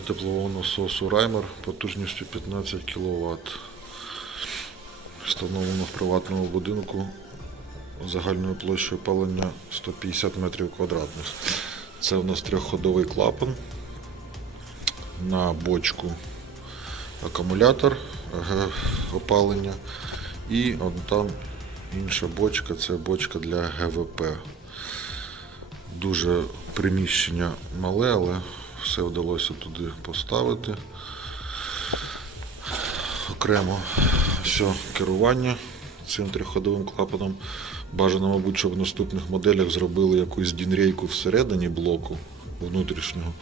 теплового насосу Раймер потужністю 15 кВт. Встановлено в приватному будинку загальною площею опалення 150 метрів квадратних. Це у нас трьохходовий клапан на бочку акумулятор опалення і от там інша бочка це бочка для ГВП. Дуже приміщення мале, але все вдалося туди поставити. Окремо все керування цим триходовим клапаном. Бажано, мабуть, щоб в наступних моделях зробили якусь дінрейку всередині блоку внутрішнього.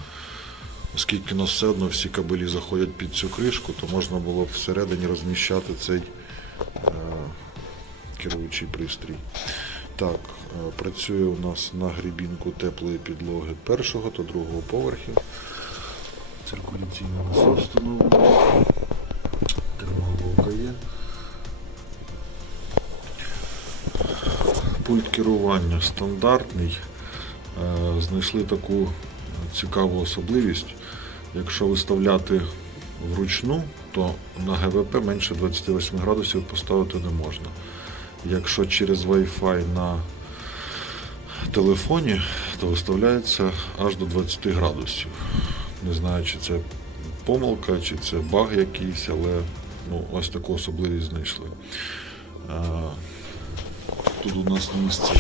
Оскільки у нас все одно всі кабелі заходять під цю кришку, то можна було б всередині розміщати цей е, керуючий пристрій. Так, е, працює у нас на грібінку теплої підлоги першого та другого поверхів. Циркуляційний насос встановлений. Термоголовка є. Пульт керування стандартний. Е, Знайшли таку цікаву особливість. Якщо виставляти вручну, то на ГВП менше 28 градусів поставити не можна. Якщо через Wi-Fi на телефоні, то виставляється аж до 20 градусів. Не знаю, чи це помилка, чи це баг якийсь, але ну, ось таку особливість знайшли. Тут у нас місце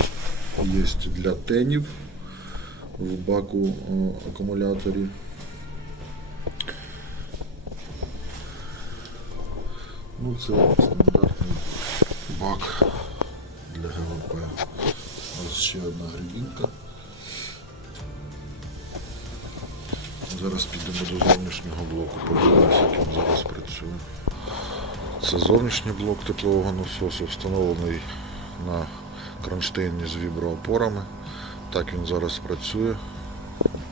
є для тенів в баку акумуляторі. Ну, це стандартний бак для ГВП. Ось ще одна грібінка. Зараз підемо до зовнішнього блоку, подивимося, як він зараз працює. Це зовнішній блок теплового насосу, встановлений на кронштейні з віброопорами. Так він зараз працює.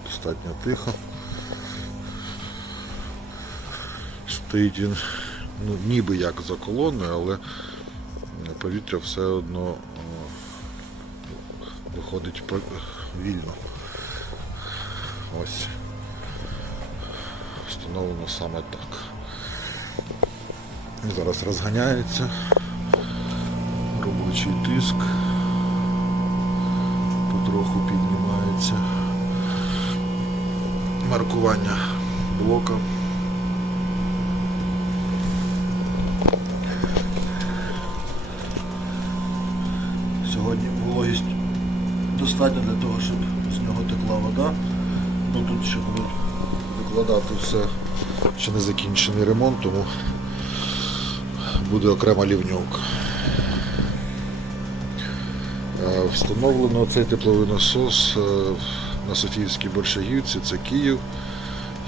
Достатньо тихо. Стоїть він ну, ніби як за колоною, але повітря все одно е, виходить вільно. Ось. Встановлено саме так. Зараз розганяється робочий тиск потроху піднімається маркування блока. Достатньо для того, щоб з нього текла вода. Ну тут ще будуть викладати все, ще не закінчений ремонт, тому буде окрема лівньовка. Е, Встановлено цей тепловий насос е, на Софіївській Борщагівці, це Київ.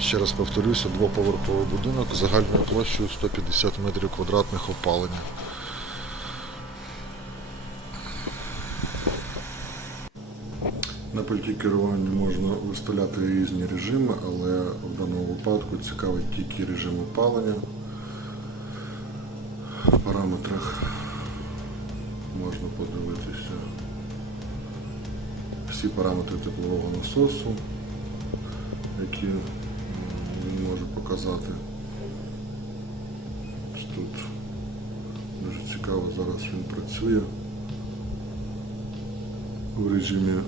Ще раз повторюся, двоповерховий будинок загальною площею 150 метрів квадратних опалення. На пульті керування можна виставляти різні режими, але в даному випадку цікавить тільки режим опалення. В параметрах можна подивитися всі параметри теплового насосу, які він може показати. Тут дуже цікаво, зараз він працює. В режимі е,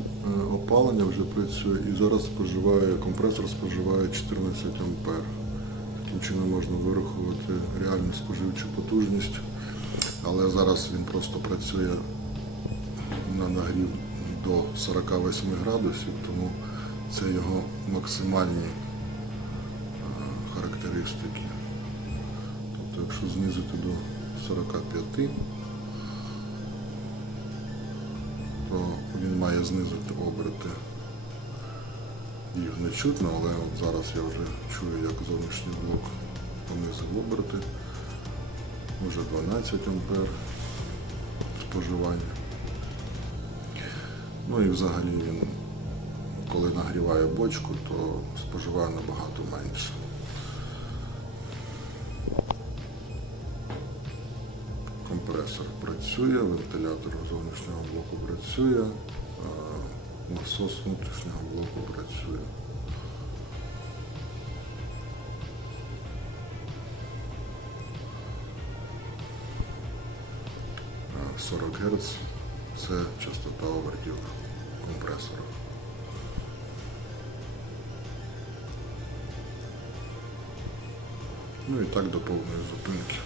опалення вже працює і зараз споживає, компресор споживає 14 ампер. Таким чином можна вирахувати реальну споживчу потужність, але зараз він просто працює на нагрів до 48 градусів, тому це його максимальні е, характеристики. Тобто, якщо знизити до 45, то він має знизити оберти. Їх не чутно, але от зараз я вже чую, як зовнішній блок понизив оберти. Уже 12 ампер споживання. Ну і взагалі він, коли нагріває бочку, то споживає набагато менше. компресор працює, вентилятор зовнішнього блоку працює, насос внутрішнього блоку працює. А 40 Гц це частота обертів компресора. Ну і так до повної зупинки.